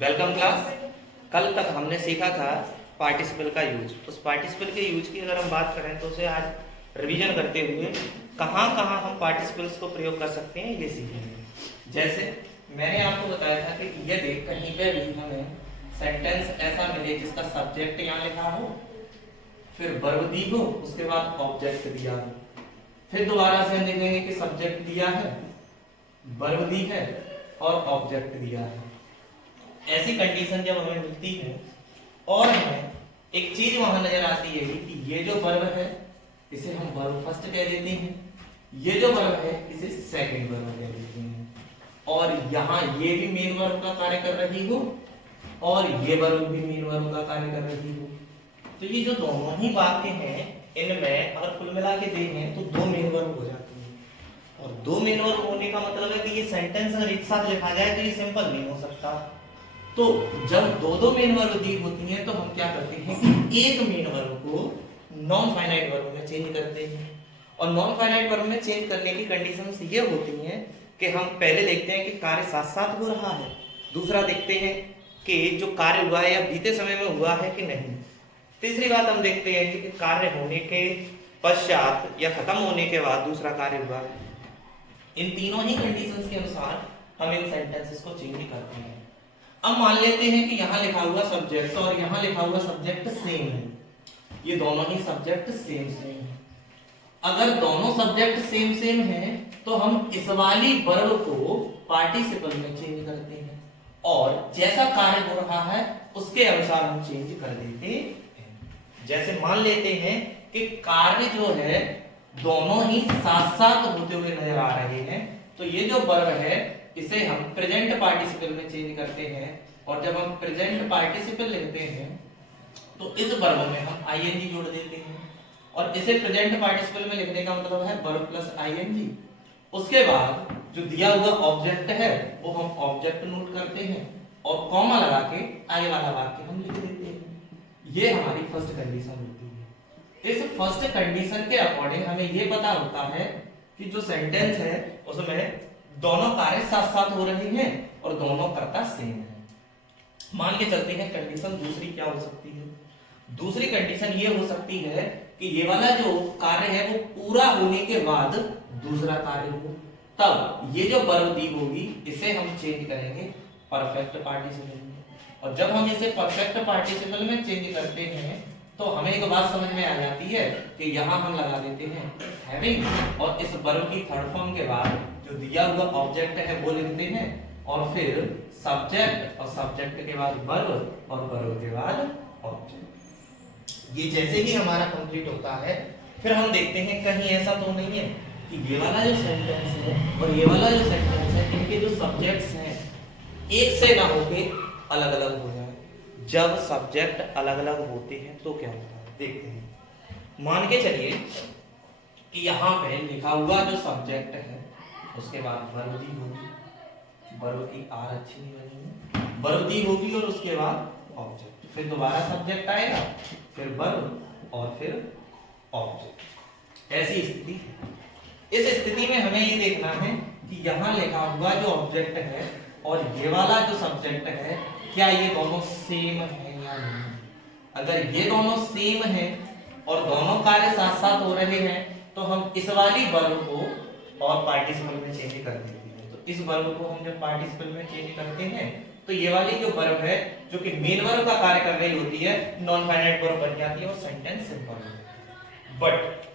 Welcome class. कल तक हमने सीखा था पार्टिसिपल का यूज। उस पार्टिसिपल के यूज की अगर हम बात करें तो उसे आज रिवीजन करते हुए कहाँ कहाँ हम पार्टिसिपल्स को प्रयोग कर सकते हैं ये सीखेंगे। जैसे मैंने आपको बताया था कि यदि कहीं पे भी हमें सेंटेंस ऐसा मिले जिसका सब्जेक्ट यहाँ लिखा हो, फिर वर्ब दी हो, उसके बाद ऑब्जेक्ट दिया हो, फिर दोबारा से हम देखेंगे कि सब्जेक्ट दिया है, वर्ब दी है और ऑब्जेक्ट दिया है। ऐसी कंडीशन जब हमें मिलती है और हमें एक चीज वहां नजर आती है कि ये जो वर्ब है इसे हम वर्ब फर्स्ट कह देते हैं, ये जो वर्ब है इसे सेकंड वर्ब कह देते हैं, और यहाँ ये भी मेन वर्ब का कार्य कर रही हो और ये वर्ब भी मेन वर्ब का कार्य कर रही हो, तो ये जो दोनों ही बातें हैं इनमें अगर कुल मिला के देखें तो दो मेन वर्ब हो जाती है। और दो मेन वर्ब होने का मतलब है कि ये सेंटेंस अगर एक साथ लिखा जाए तो ये सिंपल नहीं हो सकता। तो जब दो दो मेन वर्ब दी होती हैं तो हम क्या करते हैं कि एक मेन वर्ब को नॉन फाइनाइट वर्ब में चेंज करते हैं। और नॉन फाइनाइट वर्ब में चेंज करने की कंडीशंस ये होती हैं कि हम पहले देखते हैं कि कार्य साथ साथ हो रहा है, दूसरा देखते हैं कि जो कार्य हुआ है या बीते समय में हुआ है कि नहीं, तीसरी बात हम देखते हैं कि कार्य होने के पश्चात या खत्म होने के बाद दूसरा कार्य हुआ है। इन तीनों ही कंडीशंस के अनुसार हम इन सेंटेंसेस को चेंज करते हैं। अब मान लेते हैं कि यहाँ लिखा हुआ सब्जेक्ट और यहाँ लिखा हुआ सब्जेक्ट सेम है, ये दोनों ही सब्जेक्ट सेम सेम है। अगर दोनों सब्जेक्ट सेम सेम हैं तो हम इस वाली वर्ब को पार्टिसिपल में चेंज करते हैं और जैसा कार्य हो रहा है उसके अनुसार हम चेंज कर देते हैं। जैसे मान लेते हैं कि कार्य जो है दोनों ही साथ साथ होते हुए नजर आ रहे हैं, तो ये जो वर्ब है इसे हम प्रेजेंट पार्टिसिपल में चेंज करते हैं, और जब हम प्रेजेंट पार्टिसिपल लिखते हैं तो इस वर्ब में हम आईएनजी जोड़ देते हैं, और इसे प्रेजेंट पार्टिसिपल में लिखने का मतलब है वर्ब प्लस आईएनजी। उसके बाद जो दिया हुआ ऑब्जेक्ट है वो हम ऑब्जेक्ट नोट करते हैं और कॉमा लगा के आगे वाला वाक्य हम लिख देते हैं। ये हमारी फर्स्ट कंडीशन होती है। इस फर्स्ट कंडीशन के अकॉर्डिंग हमें ये पता होता है कि जो सेंटेंस है उसमें दोनों कार्य साथ साथ हो रहे हैं और दोनों कर्ता सेम है। मान के चलते हैं कंडीशन दूसरी क्या हो सकती है। दूसरी कंडीशन ये हो सकती है कि ये वाला जो कार्य है वो पूरा होने के बाद दूसरा कार्य हो, तब ये जो वर्ब दी होगी इसे हम चेंज करेंगे परफेक्ट पार्टिसिपल में। और जब हम इसे परफेक्ट पार्टिसिपल में चेंज करते हैं तो हमें एक बात समझ में आ जाती है कि यहाँ हम लगा देते हैं हैविंग, और इस वर्ब की थर्ड फॉर्म के बाद जो दिया हुआ ऑब्जेक्ट है वो लिखते हैं, और फिर सब्जेक्ट, और सब्जेक्ट के बाद वर्ब, और वर्ब के बाद ऑब्जेक्ट। ये जैसे ही हमारा कंप्लीट होता है फिर हम देखते हैं कहीं ऐसा तो नहीं है कि ये वाला जो सेंटेंस है और ये वाला जो सेंटेंस है इनके जो सब्जेक्ट्स हैं एक से ना होके अलग अलग हो जाए। जब सब्जेक्ट अलग अलग होते हैं तो क्या होता है देखते हैं। मान के चलिए कि यहाँ पे लिखा हुआ जो सब्जेक्ट है उसके बाद वर्ब दी होगी, वर्ब की आर अच्छी नहीं बनी है, वर्ब दी होगी और उसके बाद ऑब्जेक्ट, फिर दोबारा सब्जेक्ट आएगा, फिर वर्ब और फिर ऑब्जेक्ट। ऐसी स्थिति है। इस स्थिति में हमें ये देखना है कि यहाँ लिखा हुआ जो ऑब्जेक्ट है और ये वाला जो सब्जेक्ट है क्या ये दोनों सेम है या नहीं। अगर ये दोनों सेम है और दोनों कार्य साथ साथ हो रहे हैं तो हम इस वाली वर्ब को और पार्टिसिपल में चेंज कर देते हैं। तो इस वर्ब को हम जब पार्टिसिपल में चेंज करते हैं तो ये वाली जो वर्ब है जो कि मेन वर्ब का कार्य कर रही होती है नॉन फाइनाइट वर्ब बन जाती है और सेंटेंस सिंपल हो जाता है। बट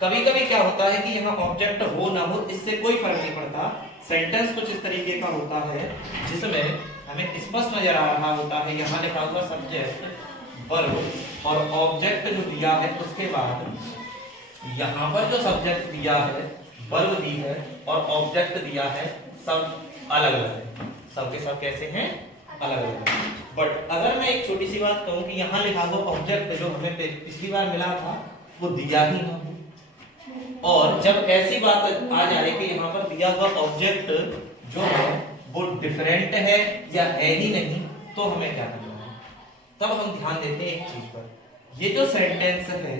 कभी कभी क्या होता है कि यहाँ ऑब्जेक्ट हो ना हो इससे कोई फर्क नहीं पड़ता। सेंटेंस कुछ इस तरीके का होता है जिसमें हमें स्पष्ट नजर आ रहा होता है यहाँ लिखा हुआ सब्जेक्ट, वर्ब और ऑब्जेक्ट जो दिया है उसके बाद यहाँ पर जो सब्जेक्ट दिया है, वर्ब दी है और ऑब्जेक्ट दिया है, सब अलग अलग है। सब के सब कैसे हैं अलग अलग। बट अगर मैं एक छोटी सी बात कहूँ कि यहाँ लिखा हुआ ऑब्जेक्ट जो हमें पिछली बार मिला था वो दिया ही ना हो, और जब ऐसी बात आ जाए कि यहाँ पर दिया हुआ ऑब्जेक्ट जो है वो डिफरेंट है या है ही नहीं, तो हमें क्या करना है। तब हम ध्यान देते हैं एक चीज पर, ये जो सेंटेंस है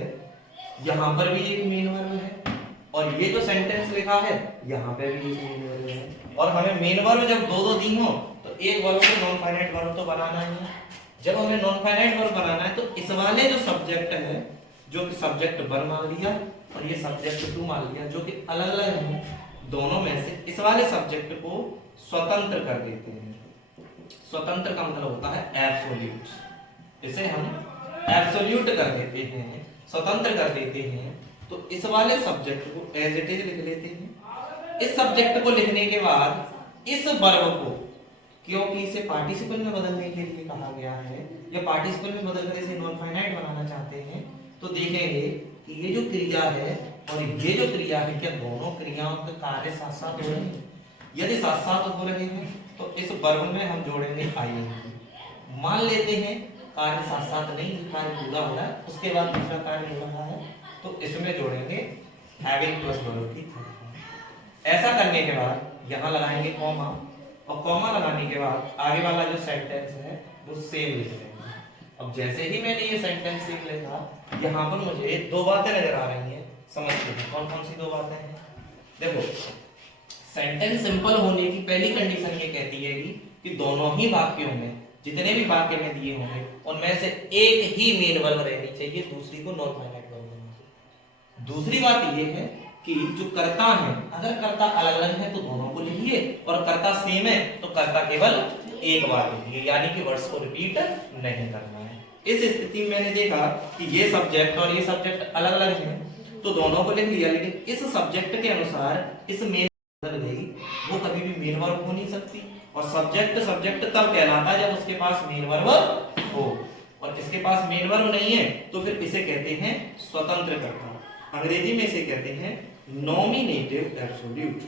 यहाँ पर भी एक मेन वर्ब है और ये जो सेंटेंस लिखा है यहाँ पे भी एक मेन वर्ब है, और हमें मेन वर्ब जब दो दो दी हो तो एक वर्ब को नॉन फाइनाइट वर्ब तो बनाना ही है। जब हमें नॉन फाइनाइट वर्ब बनाना है तो इस वाले जो सब्जेक्ट है, जो कि सब्जेक्ट 1 मान लिया और ये सब्जेक्ट 2 मान लिया, जो कि अलग अलग हैं, दोनों में से इस वाले सब्जेक्ट को स्वतंत्र कर देते हैं। स्वतंत्र का मतलब होता है एब्सोल्यूट। इसे हम एब्सोल्यूट कर देते हैं, स्वतंत्र कर देते हैं। तो इस वाले सब्जेक्ट को एज इट इज लिख लेते हैं। इस सब्जेक्ट को लिखने के बाद इस वर्ब को, क्योंकि इसे पार्टिसिपल में बदलने के लिए कहा गया है या पार्टिसिपल में बदलकर इसे नॉन फाइनाइट बनाना चाहते हैं, तो देखेंगे कि ये जो क्रिया है और ये जो क्रिया है, क्या दोनों क्रियाओं के कार्य साथ साथ हो रहे हैं? यदि साथ साथ हो रहे हैं तो इस वर्ब में हम जोड़ेंगे आईएनजी। मान लेते हैं कार्य साथ साथ नहीं, कार्य पूरा हो रहा है उसके बाद दूसरा कार्य हो रहा है, तो इसमें जोड़ेंगे हैविंग प्लस वर्ब की फॉर्म। ऐसा करने के बाद यहाँ लगाएंगे कॉमा, और कॉमा लगाने के बाद आगे वाला जो सेंटेंस है वो सेम लिख देंगे। अब जैसे ही मैंने ये सेंटेंस सीख लिया, यहाँ पर मुझे दो बातें नजर आ रही हैं, समझ लीजिए कौन कौन सी दो बातें हैं। देखो, सेंटेंस सिंपल होने की पहली कंडीशन ये कहती है कि दोनों ही वाक्यों में, जितने भी वाक्य में दिए होंगे उनमें से एक ही मेन वर्ब रहनी चाहिए, दूसरी को नॉन फाइनाइट वर्ब रहनी चाहिए। दूसरी बात ये है कि जो कर्ता है, अगर कर्ता अलग अलग है तो दोनों को लिखिए, और कर्ता सेम है तो कर्ता केवल एक बार लिखिए, यानी कि वर्ड्स को रिपीट नहीं करना है। इस स्थिति में मैंने देखा कि ये सब्जेक्ट और ये सब्जेक्ट अलग अलग हैं, तो दोनों को लिख लिया, लेकिन इस सब्जेक्ट के अनुसार इस मेन बदल गई, वो कभी भी मेन वर्ब हो नहीं सकती। और सब्जेक्ट सब्जेक्ट तब कहलाता है जब उसके पास मेन वर्ब हो, और इसके पास मेन वर्ब नहीं है तो फिर इसे कहते हैं स्वतंत्र कर्ता। अंग्रेजी में इसे कहते हैं नॉमिनेटिव एब्सोल्यूट।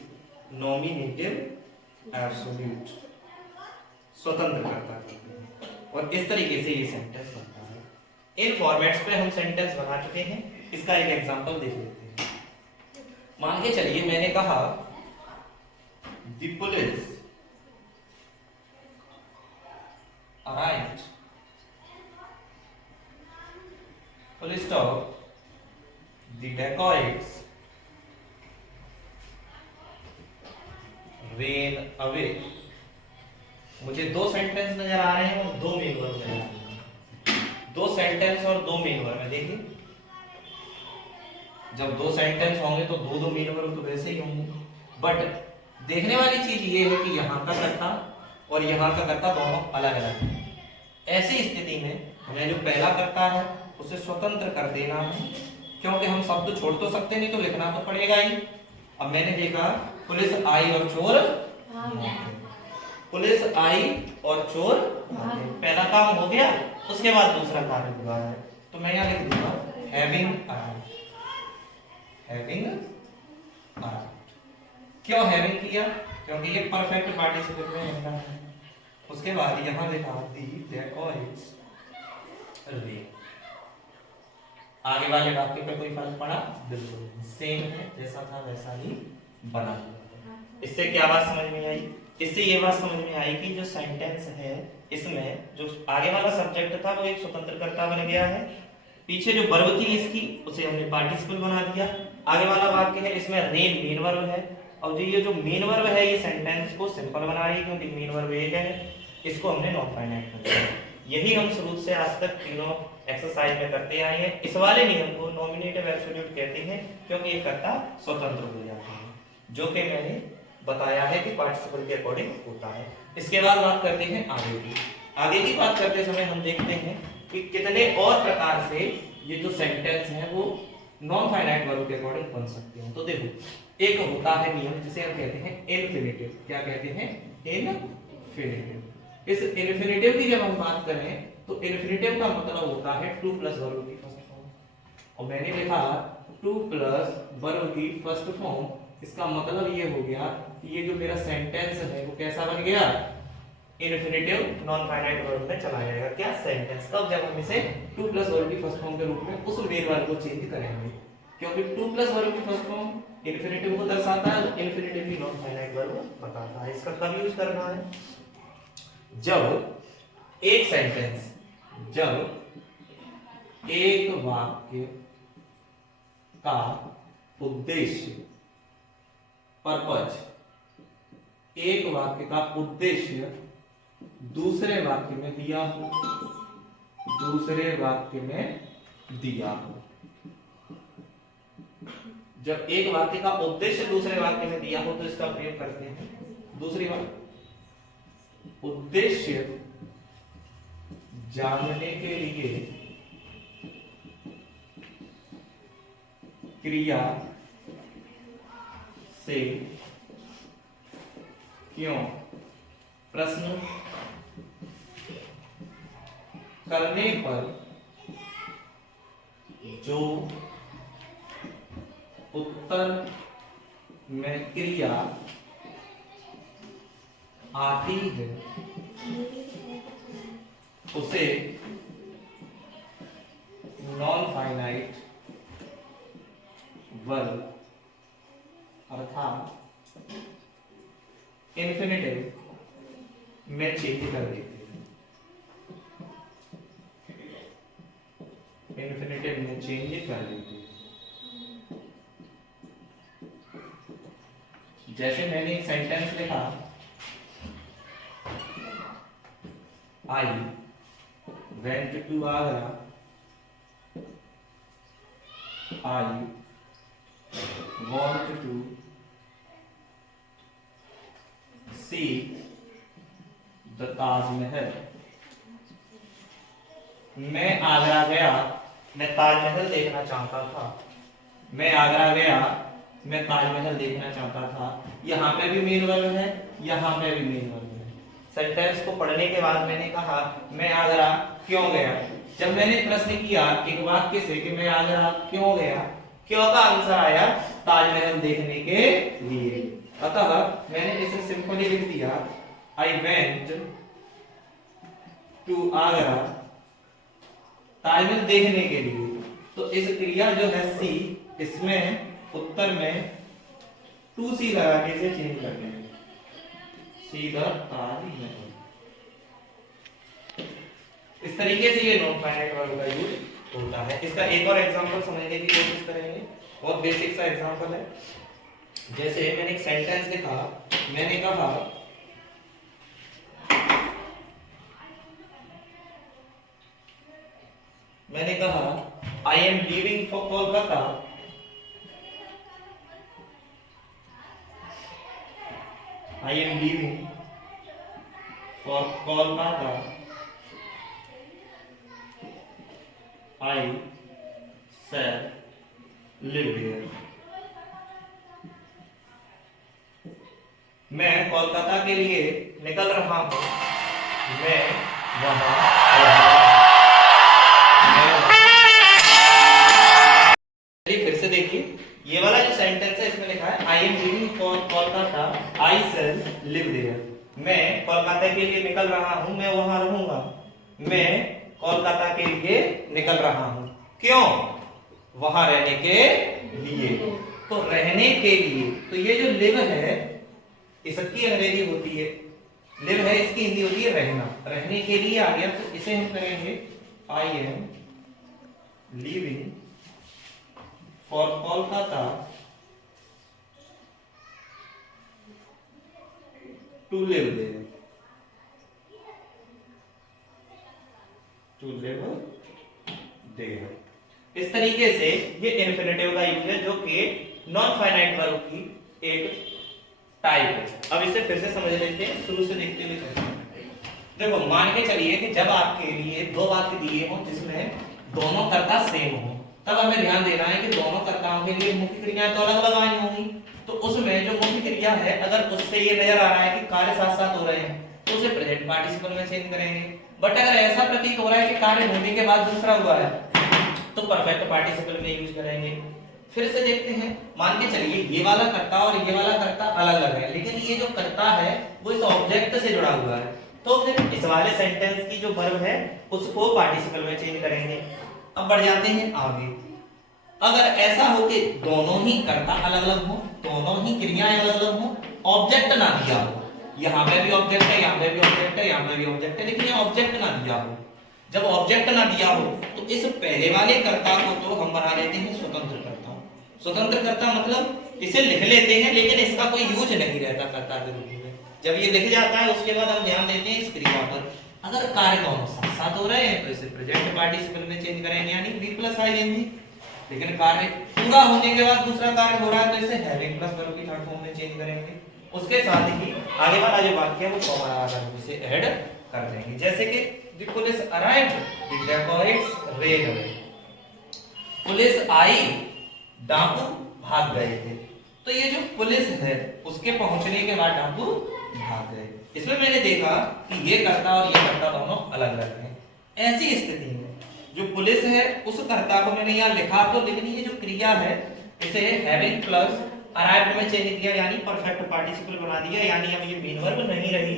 नॉमिनेटिव एब्सोल्यूट, स्वतंत्र कर्ता कहते हैं। और इस तरीके से ये सेंटेंस बनता है। इन फॉर्मेट्स पे हम सेंटेंस बना चुके हैं। इसका एक एग्जांपल देख लेते हैं। मान के चलिए मैंने कहा The police arrived, full stop, the dacoits ran away। मुझे दो सेंटेंस नजर आ रहे हैं और दो मेन वर्ब नजर आ रहे हैं। दो सेंटेंस और दो मेन वर्ब। देखिए, जब दो सेंटेंस होंगे तो दो दो मेन वर्ब तो वैसे ही होंगे, बट देखने वाली चीज ये है कि यहाँ का कर्ता और यहाँ का कर्ता दोनों अलग अलग हैं। ऐसी स्थिति में हमें जो पहला कर्ता है उसे स्वतंत्र कर देना है, क्योंकि हम शब्द छोड़ तो सकते नहीं, तो लिखना तो पड़ेगा ही। अब मैंने देखा पुलिस आई और चोर भागे। पुलिस आई और चोर भागे, पहला काम हो गया, उसके बाद दूसरा कार्य हुआ है, तो मैं यहाँ लिख दूंगा हैविंग अराइव्ड। Having arrived. क्यों हैविंग किया? क्योंकि ये परफेक्ट पार्टिसिपल में है। उसके बाद यहाँ लिखा दी dacoits ran। आगे वाले वाक्य पे कोई फर्क पड़ा? बिल्कुल सेम है, जैसा था वैसा ही बना हुआ। इससे क्या बात समझ में आई? इससे ये बात समझ में आई कि जो सेंटेंस है इसमें जो आगे वाला सब्जेक्ट था वो एक स्वतंत्र कर्ता बन गया है, पीछे जो वर्ब थी इसकी उसे हमने पार्टिसिपल बना दिया। आगे वाला वाक्य है इसमें रेन मेन वर्ब है, और ये जो मेन वर्ब है ये सेंटेंस को सिंपल बना रही है, क्योंकि मेन वर्ब एक है, इसको हमने नॉन फाइनाइट कर दिया। यही हम शुरू से आज तक तीनों एक्सरसाइज में करते आए हैं। इस वाले नियम को नॉमिनेटिव एब्सोल्यूट कहते हैं, क्योंकि ये कर्ता स्वतंत्र हो जाता है, जो कि मैंने बताया है कि पार्टिसिपल के अकॉर्डिंग होता है। इसके बाद बात करते हैं आगे की। आगे की बात करते समय हम देखते हैं कि कितने और प्रकार से ये जो सेंटेंस है वो नॉन फाइनाइट वर्ब के अकॉर्डिंग बन सकते हैं। तो देखो, एक होता है नियम जिसे हम कहते हैं इन्फिनिटिव। क्या कहते हैं? इन्फिनिटिव। इस इन्फिनिटिव की जब हम बात करें तो इन्फिनिटिव का मतलब होता है टू प्लस वर्ब की फर्स्ट फॉर्म, और मैंने लिखा टू प्लस वर्ब की फर्स्ट फॉर्म। इसका मतलब ये हो गया कि ये जो मेरा सेंटेंस है वो कैसा बन गया? इन्फिनिटिव नॉन फाइनाइट वर्ब में चला जाएगा। क्या? सेंटेंस। कब? जब हम इसे टू प्लस वर्ब की फर्स्ट फॉर्म के रूप में उस मेन वर्ब को चेंज करेंगे, क्योंकि टू प्लस वर्ब की फर्स्ट फॉर्म इन्फिनिटिव को दर्शाता है, इन्फिनिटिव भी नॉन फाइनाइट वर्ब बताता है। इसका कब यूज करना है? जब एक सेंटेंस, जब एक वाक्य का उद्देश्य, पर्पज, एक वाक्य का उद्देश्य दूसरे वाक्य में दिया हो, दूसरे वाक्य में दिया हो। जब एक वाक्य का उद्देश्य दूसरे वाक्य में दिया हो तो इसका प्रयोग करते हैं। दूसरी बात, उद्देश्य जानने के लिए क्रिया से क्यों प्रश्न करने पर जो उत्तर में क्रिया आती है उसे नॉन फाइनाइट वर्ब अर्थात इन्फिनिटिव में चेंज कर देते हैं। इन्फिनिटिव में चेंज कर देते हैं। जैसे मैंने एक सेंटेंस लिखा, I went to Agra, I want to see the Taj Mahal। मैं आगरा गया, मैं ताजमहल देखना चाहता था। मैं आगरा गया, मैं ताजमहल देखना चाहता था। यहाँ पे भी मेन वर्ब है, यहाँ पे भी मेन वर्ब है। सेंटेंस को पढ़ने के बाद मैंने कहा मैं आगरा क्यों गया। जब मैंने प्रश्न किया एक वाक्य से कि मैं आगरा क्यों गया, क्यों का आंसर आया ताजमहल देखने के लिए। अतः मैंने इसे सिंपली लिख दिया, I went to Agra Taj Mahal देखने के लिए। तो इस क्रिया जो है सी, इसमें उत्तर में टू सी लगा के इसे चेंज कर देंगे, सीधा ताजमहल। इस तरीके से ये नॉन फाइनाइट वर्ब का यूज होता है। इसका एक और एग्जांपल समझने की कोशिश करेंगे, बहुत बेसिक सा एग्जांपल है। जैसे मैंने एक सेंटेंस लिखा, मैंने कहा आई am leaving for Kolkata, I am leaving for Kolkata, I shall live there। मैं कोलकाता के लिए निकल रहा हूं, मैं वहां फिर से देखिए, ये वाला जो सेंटेंस है इसमें लिखा है I am living for Kolkata, I shall live there. मैं कोलकाता के लिए निकल रहा हूं, मैं वहां रहूंगा। मैं कोलकाता के लिए निकल रहा हूं, क्यों? वहां रहने के लिए। तो रहने के लिए, तो ये जो लिव है इसकी अंग्रेजी होती है, लिव है इसकी हिंदी होती है रहना। रहने के लिए आ गया तो इसे हम करेंगे I am living for Kolkata to live there, to live there. इस तरीके से ये इन्फिनिटिव का यूज है जो कि नॉन फाइनाइट वर्ब की एक टाइप है। अब इसे फिर से समझ लेते हैं, शुरू से देखते हुए चलते हैं। देखो मान के चलिए कि जब आपके लिए दो वाक्य दिए हों जिसमें दोनों कर्ता सेम हो, तब हमें ध्यान देना है कि दोनों कर्ताओं के लिए मुख्य क्रियाएं तो अलग अलग आई होंगी। तो उसमें जो मुख्य क्रिया है अगर उससे ये नजर आ रहा है कि कार्य साथ साथ हो रहे हैं तो उसे प्रेजेंट पार्टिसिपल में चेंज करेंगे। बट अगर ऐसा प्रतीत हो रहा है कि कार्य होने के बाद दूसरा हुआ है तो परफेक्ट पार्टिसिपल में यूज करेंगे। फिर से देखते हैं, मान के चलिए ये वाला कर्ता और ये वाला कर्ता अलग अलग है, लेकिन ये जो कर्ता है वो इस ऑब्जेक्ट से जुड़ा हुआ है, तो फिर इस वाले सेंटेंस की जो वर्ब है उसको पार्टिसिपल में चेंज करेंगे। अब बढ़ जाते हैं आगे। अगर ऐसा हो कि दोनों ही कर्ता अलग अलग हो, दोनों ही क्रियाएं अलग अलग हो, ऑब्जेक्ट ना दिया हो, यहाँ पे भी ऑब्जेक्ट है, यहाँ पे भी ऑब्जेक्ट है, यहाँ पे भी ऑब्जेक्ट है, लेकिन यहाँ ऑब्जेक्ट ना दिया हो। जब ऑब्जेक्ट ना दिया हो तो इस पहले वाले कर्ता को तो हम बना लेते हैं स्वतंत्र कर्ता। स्वतंत्र कर्ता मतलब इसे लिख लेते हैं लेकिन इसका कोई यूज नहीं रहता कर्ता के रूप में। जब ये लिख जाता है उसके बाद हम ध्यान देते हैं इस क्रिया पर अगर कार्य दोनों साथ साथ हो रहे हैं तो इसे प्रेजेंट पार्टिसिपल में चेंज करेंगे यानी बी प्लस आईएनजी। लेकिन कार्य पूरा होने के बाद दूसरा कार्य हो रहा है तो इसे हैविंग प्लस वर्ब की थर्ड फॉर्म में चेंज करेंगे। उसके साथ ही आगे वाला जो वाक्य है वो कॉमन आर्डर से ऐड कर देंगे। जैसे कि the police arrived, the dacoits ran away. Police आई, डाकू भाग गए थे। तो ये जो पुलिस है उसके पहुंचने के बाद डाकू भाग गए। इसमें मैंने देखा कि ये कर्ता और ये कर्ता दोनों अलग अलग हैं। ऐसी स्थिति में जो पुलिस है उस कर्ता को मैंने यहाँ लिखा तो, लेकिन ये जो क्रिया है इसे हैविंग प्लस अराइव्ड में चेंज किया यानी परफेक्ट पार्टिसिपल बना दिया, यानी अब ये मेन वर्ब नहीं रही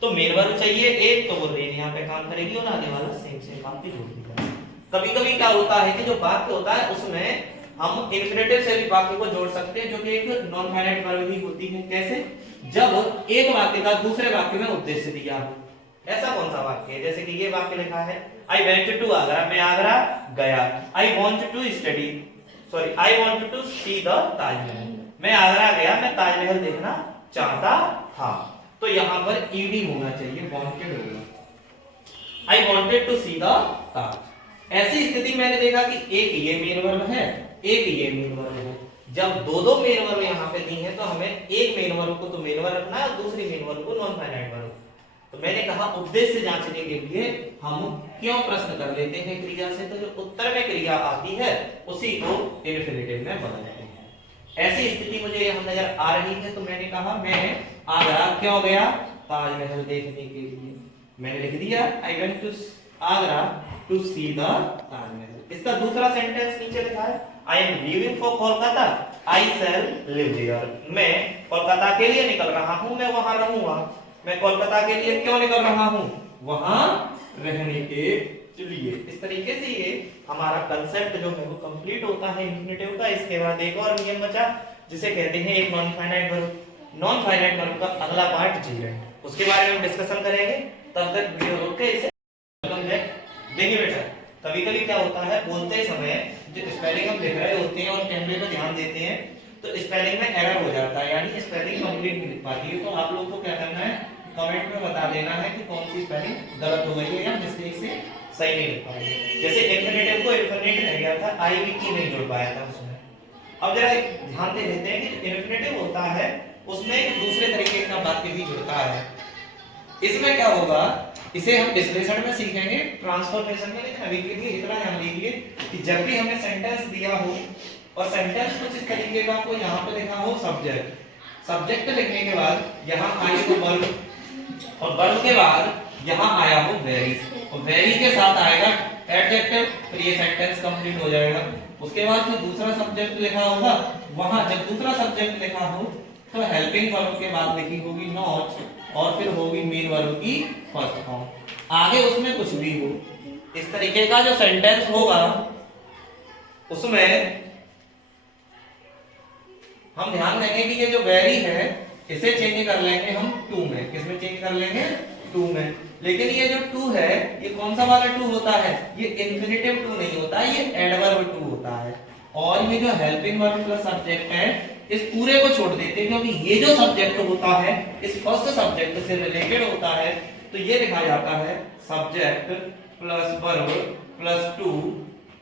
तो मेन वर्ब चाहिए एक, तो वो रेन यहाँ पे काम करेगी और आगे वाला सेम सेम वाक्य जोड़ देगा। कभी-कभी क्या होता है कि जो वाक्य होता है उसमें हम इंफिनिटिव से भी वाक्य को जोड़ सकते हैं जो कि एक नॉन फाइनाइट वर्ब ही होती है। कैसे? जब एक वाक्य का दूसरे वाक्य में उद्देश्य दिया हो। ऐसा कौन सा वाक्य है? जैसे कि ये वाक्य लिखा है आई वेंट टू आगरा, मैं आगरा गया। I want to study, sorry I want to see the Taj Mahal, मैं आगरा गया, मैं ताजमहल देखना चाहता था। तो यहां पर ईडी होना चाहिए, वांटेड होगा। I wanted to see the Taj. ऐसी स्थिति मैंने देखा कि एक ये मेन वर्ब है, एक ये मेन वर्ब है। जब दो मेन वर्ब यहाँ पे दी है तो हमें एक मेन वर्ब को तो मेन वर्ब रखना है और दूसरी मेन वर्ब को नॉन फाइनाइट वर्ब। तो मैंने कहा उद्देश्य जांचने के लिए हम क्यों प्रश्न कर लेते हैं क्रिया से, तो जो उत्तर में क्रिया आती है उसी को इन्फिनिटिव में बदलते हैं। ऐसी स्थिति मुझे यहाँ नजर आ रही है तो मैंने कहा मैं आगरा क्यों गया? ताजमहल देखने के लिए। मैंने लिख दिया I went to Agra to see the Taj Mahal. इसका दूसरा सेंटेंस नीचे लिखा है I am leaving for Kolkata, I shall live there. मैं कोलकाता के लिए निकल रहा हूं, मैं वहां रहूंगा। मैं कोलकाता के लिए क्यों निकल रहा हूं? वहां रहने के लिए। इस तरीके से ये हमारा कंसेप्ट जो है वो कंप्लीट होता है इन्फिनिटिव का। इसके बाद एक और नियम बचा जिसे कहते हैं एक non finite verb. Non finite verb का अगला पार्ट जीरेंट, उसके बारे में हम डिस्कशन करेंगे। तब तक वीडियो रोक के इसे देखिए बेटा, कभी-कभी क्या होता है बोलते समय जो स्पेलिंग हम लिख रहे होते हैं और कैमरे पे ध्यान देते हैं तो स्पेलिंग में एरर हो जाता है, यानी स्पेलिंग कंप्लीट नहीं लिख पाती है। तो आप लोगों को क्या करना है, कमेंट में बता देना है कि कौन सी स्पेलिंग गलत हो गई है या मिस्टेक से सही नहीं लिख पाई है। जैसे इन्फिनिटिव को इन्फिनिट रह गया था, आई भी की नहीं जुड़ पाया था उसमें। अब जरा ध्यान दे लेते हैं कि इन्फिनिटिव होता है उसमें एक दूसरे तरीके का वाक्य भी जुड़ता है। इसमें क्या होगा, इसे हम विश्लेषण में सीखेंगे, ट्रांसफॉर्मेशन में। लेकिन अभी के लिए इतना ध्यान दीजिए कि जब भी हमें सेंटेंस दिया हो और सेंटेंस कुछ इस तरीके का आपको यहाँ पे लिखा हो सब्जेक्ट, सब्जेक्ट लिखने के बाद यहाँ आई हो वर्ब और वर्ब के बाद यहाँ आया हो वेरी और वेरी के साथ आएगा एडजेक्टिव, फिर ये सेंटेंस कंप्लीट हो जाएगा। उसके बाद जो दूसरा सब्जेक्ट लिखा होगा वहां जब दूसरा सब्जेक्ट लिखा हो तो हेल्पिंग वर्ब के बाद लिखी होगी नॉट और फिर होगी मेन वर्ब की फर्स्ट फॉर्म। आगे उसमें कुछ भी हो, इस तरीके का जो सेंटेंस होगा उसमें हम ध्यान देंगे कि ये जो वेरी है इसे चेंज कर लेंगे हम टू में। किसमें चेंज कर लेंगे? टू में। लेकिन ये जो टू है ये कौन सा वाला टू होता है? ये इन्फिनिटिव टू नहीं होता, ये एडवर्ब टू होता है। और ये जो हेल्पिंग वर्ब प्लस सब्जेक्ट है इस पूरे को छोड़ देते हैं क्योंकि ये जो सब्जेक्ट होता है इस फर्स्ट सब्जेक्ट से रिलेटेड होता है। तो ये लिखा जाता है subject plus verb plus two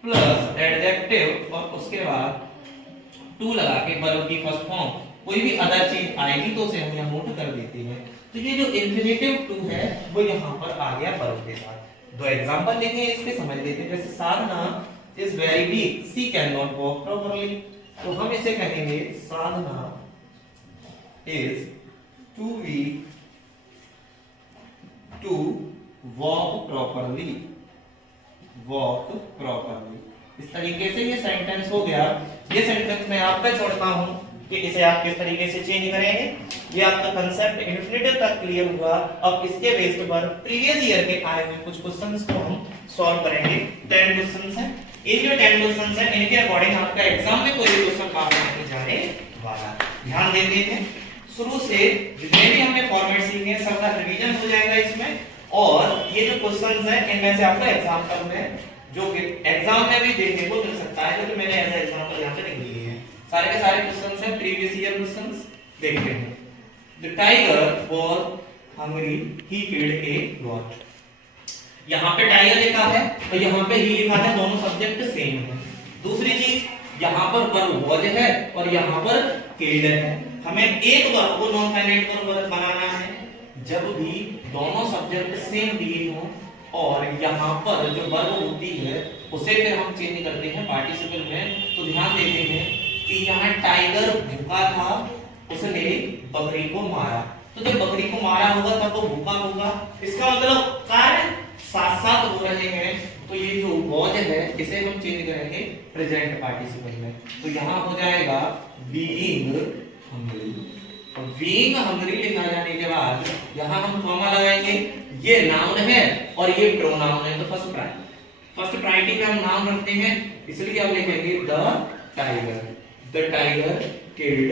plus adjective और उसके बाद टू लगा के वर्ब की फर्स्ट फॉर्म कोई भी अदर चीज आएगी तो उसे हम यहाँ नोट कर देते हैं। तो ये जो इन्फिनिटिव टू है वो यहाँ पर आ गया वर्ब के साथ। दो एग्जांपल लेंगे इसके, समझ लेते हैं। जैसे Sadhana is very weak, she can not walk properly. तो हम इसे कहेंगे Sadhana is too weak to walk properly, walk properly. इस तरीके से ये सेंटेंस हो गया। ये सेंटेंस मैं आप पे छोड़ता हूं कि इसे आप किस तरीके से चेंज करेंगे। ये आपका कंसेप्ट इन्फिनिटिव तक क्लियर हुआ। अब इसके बेस पर प्रीवियस ईयर के आए हुए कुछ क्वेश्चंस को हम सॉल्व करेंगे। 10 क्वेश्चंस हैं। ये जो 10 क्वेश्चंस हैं इनके अकॉर्डिंग आपका एग्जाम में कोई भी क्वेश्चन बाहर नहीं जाने वाला। ध्यान देते हैं शुरू से जितने भी हमने फॉर्मेट सीखे सबका रिवीजन हो जाएगा इसमें। और ये जो क्वेश्चंस हैं इनमें से आपका एग्जांपल में जो एग्जाम में भी देखने को मिल सकता है, जो मैंने ऐसा एग्जांपल यहां पे लिख लिए हैं। सारे के सारे क्वेश्चंस हैं प्रीवियस ईयर क्वेश्चंस। देखते हैं। The tiger was hungry, he killed A got. यहाँ पे टाइगर लिखा है और यहाँ पे ही लिखा है, दोनों सब्जेक्ट सेम है। दूसरी चीज, यहाँ पर वर्ब वॉज है और यहाँ पर किल्ड है। हमें एक वर्ब को नॉन फाइनाइट वर्ब बनाना है जब भी दोनों सब्जेक्ट सेम दिए हों और यहाँ पर जो वर्ब होती है उसे फिर हम चेंज करते हैं पार्टिसिपल में। तो ध्यान देते हैं कि यहाँ टाइगर भूखा था, उसने बकरी को मारा, तो जब बकरी को मारा होगा तब वो भूखा होगा। इसका मतलब कार्य साथ साथ हो रहे हैं, तो ये जो वॉज है इसे हम चेंज करेंगे प्रेजेंट पार्टिसिपल में। तो यहाँ हो जाएगा बीइंग हंग्री। और बीइंग हंग्री लिखा जाने के बाद यहाँ हम कॉमा लगाएंगे। ये नाउन है और ये प्रोनाउन है, तो फर्स्ट प्रायोरिटी पे हम नाउन रखते हैं, इसलिए हम लिखेंगे the tiger killed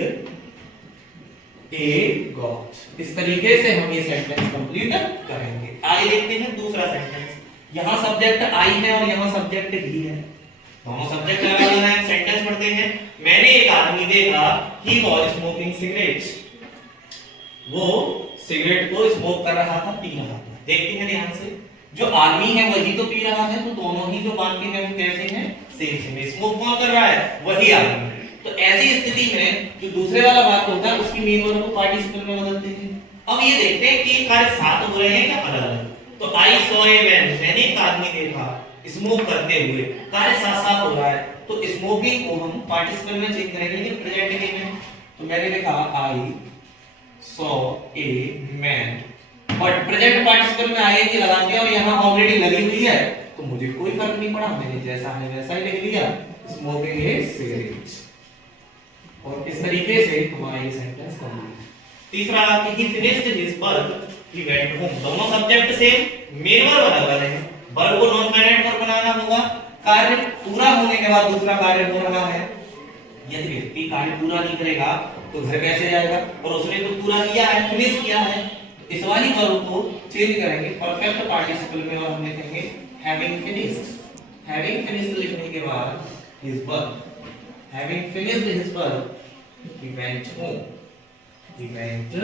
A got. इस तरीके से हम ये सेंटेंस कंप्लीट करेंगे। आगे देखते हैं दूसरा सेंटेंस। यहाँ सब्जेक्ट आई है और यहाँ सब्जेक्ट ही है, दोनों सब्जेक्ट अलग हैं। सेंटेंस पढ़ते हैं। मैंने एक आदमी देखा, ही वॉज स्मोकिंग सिगरेट्स, वो सिगरेट को स्मोक कर रहा था, पी रहा था। देखते हैं ध्यान से, जो आदमी है वही तो पी रहा है, तो दोनों ही जो बातें हैं वो कैसे हैं, सेम। स्मोक कौन कर रहा है, वही आदमी। तो ऐसी स्थिति में जो दूसरे वाला बात होता है उसकी मेन वर्ब को पार्टिसिपल में बदलते हैं। अब ये देखते हैं कि कार्य साथ हो रहे हैं या अलग। तो आई सॉ ए मैन, मैंने एक आदमी देखा स्मोक करते हुए, कार्य साथ साथ हो रहा है, तो स्मोकिंग को हम पार्टिसिपल में चेंज करेंगे लेकिन प्रेजेंट में। तो मैंने देखा I saw a man, but present participle में आई की लगाते हैं और यहाँ ऑलरेडी लगी हुई है, तो मुझे कोई फर्क नहीं पड़ा, मैंने जैसा है वैसा ही लिख दिया, स्मोकिंग ए सिगरेट। और इस तरीके से हमारा ये सेंटेंस कंप्लीट है। तीसरा कि ही finished his work, he went home. दोनों सब्जेक्ट से मेन वर्ब अलग है, वर्ब को नॉन फाइनाइट वर्ब बनाना होगा। कार्य पूरा होने के बाद दूसरा कार्य हो रहा है। यदि व्यक्ति कार्य पूरा नहीं करेगा तो घर कैसे जाएगा, और उसने तो पूरा किया है, फिनिश किया है। इस वाली वर्ब को चेंज करेंगे परफेक्ट पार्टिसिपल में और हम लिखेंगे हैविंग फिनिश्ड। हैविंग फिनिश्ड लिखने के बाद his work, having finished his work, he went home. He went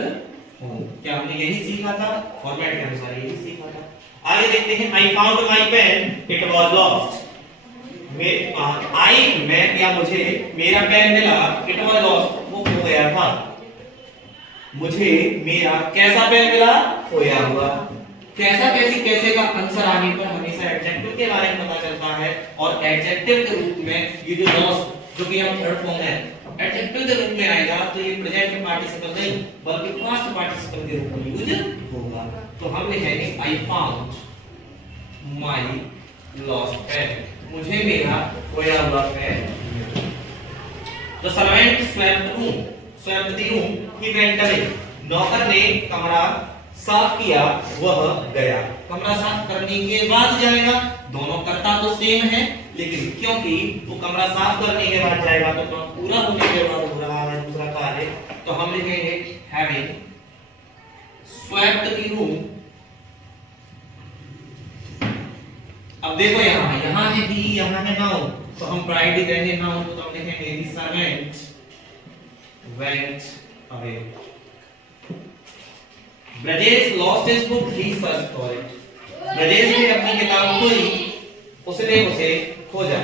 home. क्या हमने यही सीखा था, फॉर्मेट के अनुसार यही सीखा था। आगे देखते हैं। I found my pen, it was lost. मैं या मुझे मेरा पेन मिला, it was lost, वो खो गया था। मुझे मेरा कैसा पेन मिला, खोया हुआ। कैसा कैसी कैसे का आंसर आने पर हमेशा एडजेक्टिव के बारे में पता चलता है, और एडजेक्टिव के रूप में ये जो लॉस्ट जो कि हम थर्ड फॉर्म है एडजेक्टिव के रूप में आएगा, तो ये प्रेजेंट पार्टिसिपल नहीं बल्कि पास्ट पार्टिसिपल के रूप में यूज होगा। तो हम लिखेंगे I found my lost pen, मुझे मेरा खोया हुआ pen. The servant swept the room, he went away. नौकर ने कमरा साफ किया, वह गया। कमरा साफ करने के बाद जाएगा, दोनों कर्ता तो सेम है, लेकिन क्योंकि वो कमरा साफ करने के बाद जाएगा तो काम पूरा होने के बाद हो रहा है दूसरा कार्य, तो हम लिखेंगे हैविंग स्वेप्ट द रूम। अब देखो यहाँ है ही, यहाँ है नाउन, तो हम प्रायोरिटी देंगे नाउन को, तो हम लिखेंगे the servant went away. Brajesh lost his book, he searched for it. Brajesh ने अपनी किताब खोई, उसने उसे खोजा।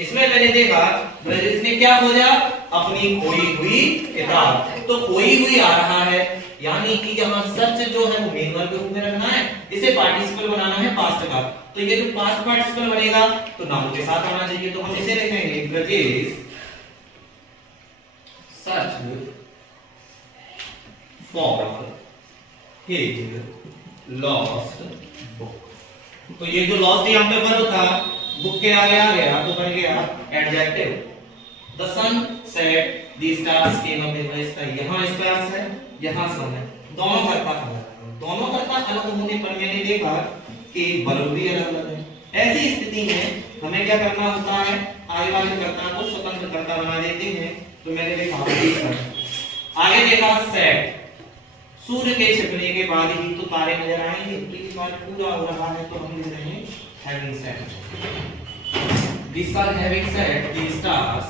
इसमें मैंने देखा ब्रजेश ने क्या खोजा, अपनी खोई हुई किताब। तो खोई हुई आ रहा है, यानी कि यहाँ सर्च जो है वो मेन वर्ब के रूप में रखना है, इसे पार्टिसिपल बनाना है पास्ट का। तो ये जो पास्ट पार्टिसिपल बनेगा तो नाउन के साथ आना चाहिए, तो हम इसे लिखेंगे Brajesh search for his lost book. तो ये जो लॉस्ट यहाँ पे वर्ब था, बुक के आगे आ गया तो बन गया adjective. The sun set the stars came up in the sky. यहाँ स्टार्स है, यहाँ सन है, दोनों कर्ता अलग होने पर मैंने देखा कि वर्ब भी अलग अलग है। ऐसी स्थिति में हमें क्या करना होता है, आगे वाले कर्ता को स्वतंत्र कर्ता बना देते हैं। तो मैंने देखा आगे देखा सेट, सूर्य के छिपने के बाद ही तो तारे नजर आएंगे, तो ये बात पूरा हो रहा है, तो हम लिख रहे हैं having set. These are having said the stars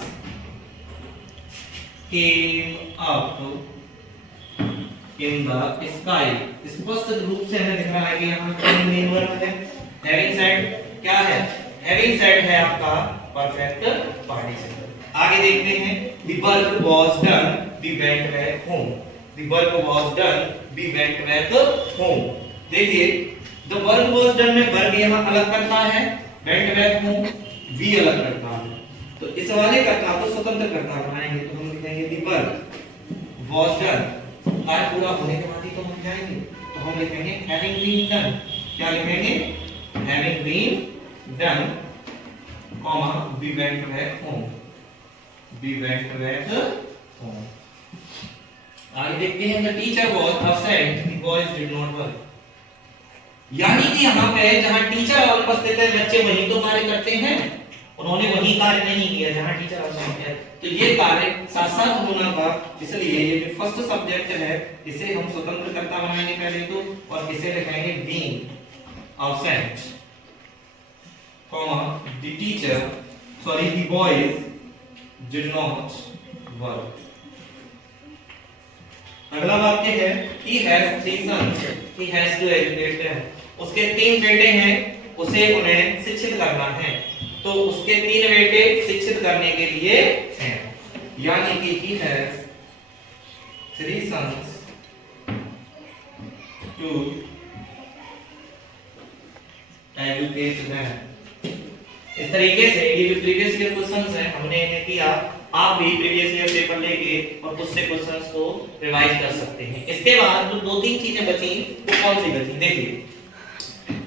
came up in the sky। स्पष्ट रूप से हमें दिख रहा है कि यहाँ मेन वर्ब है, हैविंग सेड क्या है? हैविंग सेड है आपका परफेक्ट पार्टिसिपल। आगे देखते हैं, the work was done, we went back home. The work was done, we went back home. देखिए द वर्क वाज डन में वर्क यहां अलग करता है, वेंट बैक होम वी अलग करता है। तो इस वाले कर्ता को स्वतंत्र कर्ता बनाएंगे तो हम लिखेंगे द वर्क वाज डन, कार्य पूरा होने के बाद ही तो हम जाएंगे, तो हम लिखेंगे हैविंग बीन डन। क्या लिखेंगे? Having been done, comma we went back home, we went back home. आगे देखते हैं the teacher was upset, the boys did not work. यानी कि यहाँ पे जहाँ टीचर अनुपस्थित है बच्चे वही तो कार्य करते हैं, उन्होंने वही कार्य नहीं किया जहाँ टीचर अनुपस्थित है। तो ये कार्य साथ साथ होना था, इसलिए ये जो फर्स्ट सब्जेक्ट है इसे हम स्वतंत्र कर्ता बनाएंगे पहले तो, और इसे लिखेंगे being absent, comma the teacher sorry the boys did not work। अगला वाक्य है he has three sons, he has to educate them। उसके 3 बेटे हैं, उसे उन्हें शिक्षित करना है, तो उसके 3 बेटे शिक्षित करने के लिए हैं, यानी कि he has 3 sons to educate them। इस तरीके से ये जो प्रीवियस ईयर क्वेश्चंस हैं हमने इन्हें किया, आप भी प्रीवियस ईयर पेपर लेके और उससे क्वेश्चंस को रिवाइज कर सकते हैं। इसके बाद जो 2-3 चीजें बची वो कौन सी बची? देखिए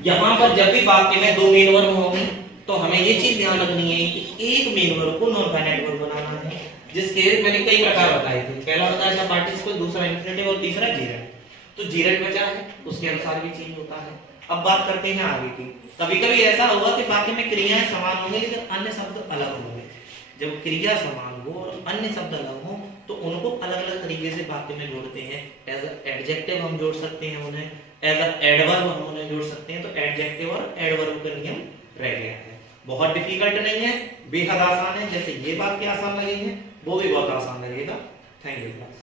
यहाँ पर जब भी वाक्य में 2 मेन वर्ब होंगे तो हमें ये चीज ध्यान रखनी है कि एक मेन वर्ब को नॉन फाइनाइट वर्ब बनाना है, जिसके मैंने कई प्रकार बताए थे। पहला बताया था पार्टिसिपल, दूसरा इंफिनिटिव और तीसरा जीरेंट। तो जीरेंट बचा है, उसके अनुसार भी चेंज होता है। अब बात करते हैं आगे की। कभी-कभी ऐसा होगा कि वाक्य में क्रियाएं समान होंगी लेकिन अन्य शब्द अलग होंगे। जब क्रिया समान हो और अन्य शब्द अलग हो तो उनको अलग-अलग तरीके से वाक्य में जोड़ते हैं। एज एडजेक्टिव हम जोड़ सकते हैं उन्हें, एज एडवर्ब हम उन्हें जोड़ सकते हैं। तो एडजेक्टिव और एडवर्ब का नियम रह गया है। बहुत डिफिकल्ट नहीं है, बेहद आसान है। जैसे ये वाक्य आसान लगेंगे वो भी बहुत आसान लगेगा। Thank you.